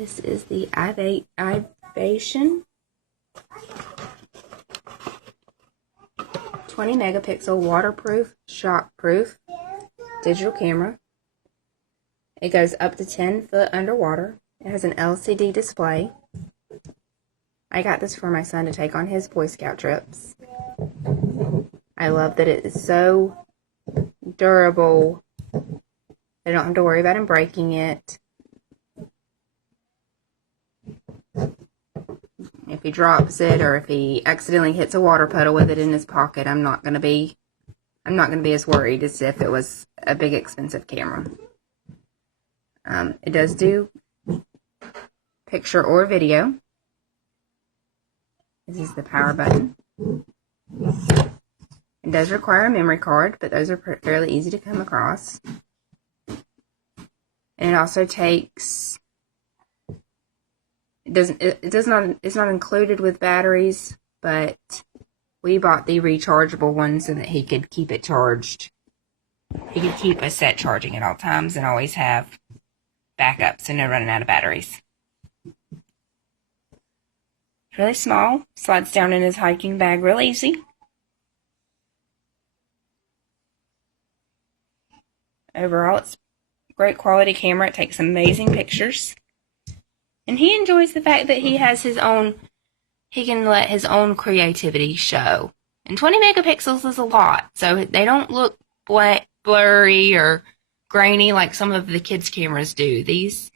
This is the Ivation 20 megapixel waterproof, shockproof digital camera. It goes up to 10 foot underwater. It has an LCD display. I got this for my son to take on his Boy Scout trips. I love that it is so durable. I don't have to worry about him breaking it. If he drops it or if he accidentally hits a water puddle with it in his pocket, I'm not going to be as worried as if it was a big expensive camera. It does do picture or video. This is the power button. It does require a memory card, but those are fairly easy to come across. And it also takes, it's not included with batteries, but we bought the rechargeable one so that he could keep it charged. He could keep a set charging at all times and always have backup, so no running out of batteries. It's really small, slides down in his hiking bag real easy. Overall, it's a great quality camera. It takes amazing pictures. And he enjoys the fact that he has his own, he can let his own creativity show. And 20 megapixels is a lot, so they don't look blurry or grainy like some of the kids' cameras do. These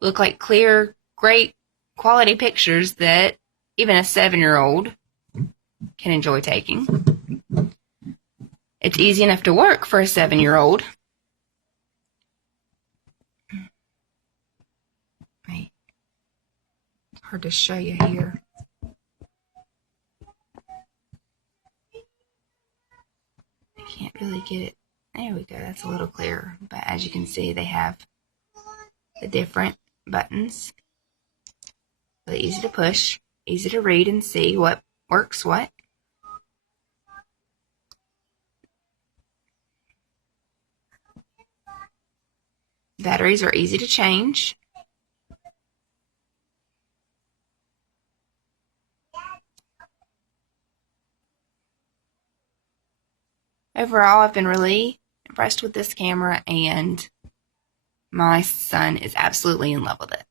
look like clear, great quality pictures that even a 7-year-old can enjoy taking. It's easy enough to work for a 7-year-old. Wait, it's hard to show you here. I can't really get it. There we go, that's a little clearer. But as you can see, they have the different buttons. Really easy to push, easy to read and see what works what. Batteries are easy to change. Overall, I've been really impressed with this camera, and my son is absolutely in love with it.